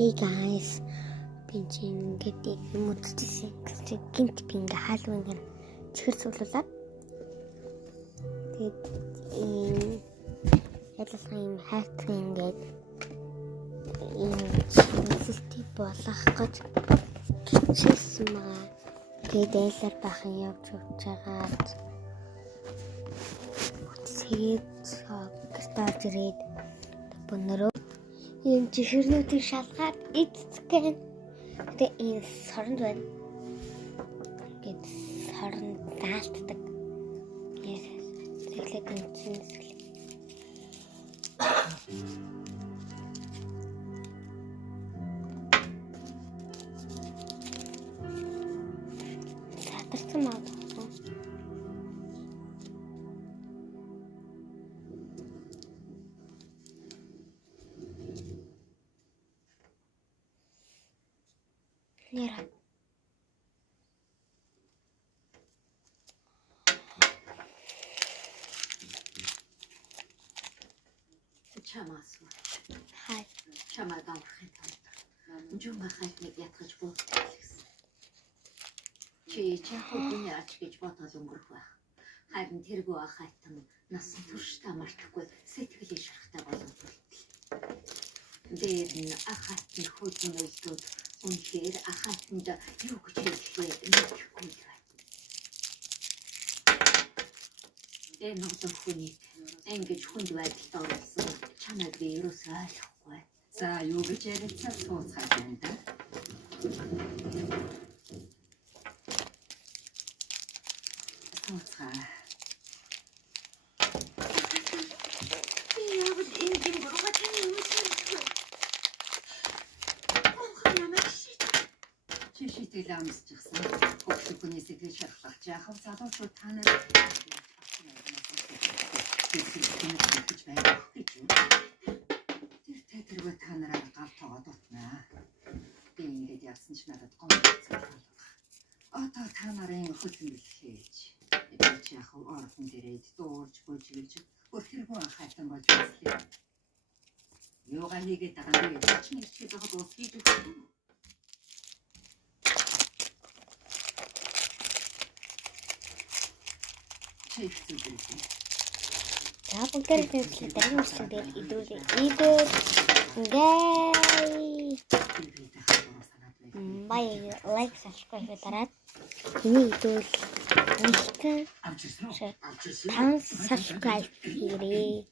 Hey guys, ингээд юм үзчихсэн. Гинт би ингээ хаалгын гэр чихэр цуглуулаад тэгээд ялалхан юм хайрцаг ингээд эзэлтий болох гэж хичээсэн байгаа. Тэгээд айлаар бахан явж байгаад тэгээд гартаар ирээд бонороо ийм чихэрнүүдийг шалгаад эцэцгэн. Тэгээд энэ соронд байна. Ингээд сорон даалтдаг. Тэглээд үнцэн. Сатарсан маа. Нера. Чамаас. Хай. Чамаа даахын танд. Жумаа хайтныг ятгаж болдог гэсэн. Чи хөөний ач гэж бодоод өнгөрөх байх. Харин тэргүй хайтан насан турш та мартахгүй сэтгэлийн шарахтай болоод болтол. Дээр нь ахатын хөөний үйлдэл үнхээр ахатанд юу гэж хэлэхээ мэдэхгүй байна. Энэ нотон хүний ингэж хүнд байдалд орсон чамайг би ерөөсөө ойлгохгүй. За юу гэж яриацаа сууцгаа байна да. Сууцгаа. Яа бол энэ гурваа тань юм шиг. Чи шийтгэл амсчихсан. Хөвгөлний сэтгэл шархлах яахав залуучууд та нар гэж байна гэж юу? Тэр тэргүй та нараа гал тоогоод утнаа. Би ингэж явсан ч надад гомдсон. Одоо та нарын хөдөлмөл хийж. Энд чи яах вэ? Орхон дээрээ дуурж бөжиглж өрхөргөө хайтан болж байна. Юугаа хийгээд байгаа юм бэ? Чи нэг зохиол ус хийж өгсөн. За бүгдээрээ хэлээ дараагийн үслэгээр идрүүлээ. Идэл ингээи. Баяа лайк subscribe дараад миний идэл уншигтай. Тан subscribe хийрээ.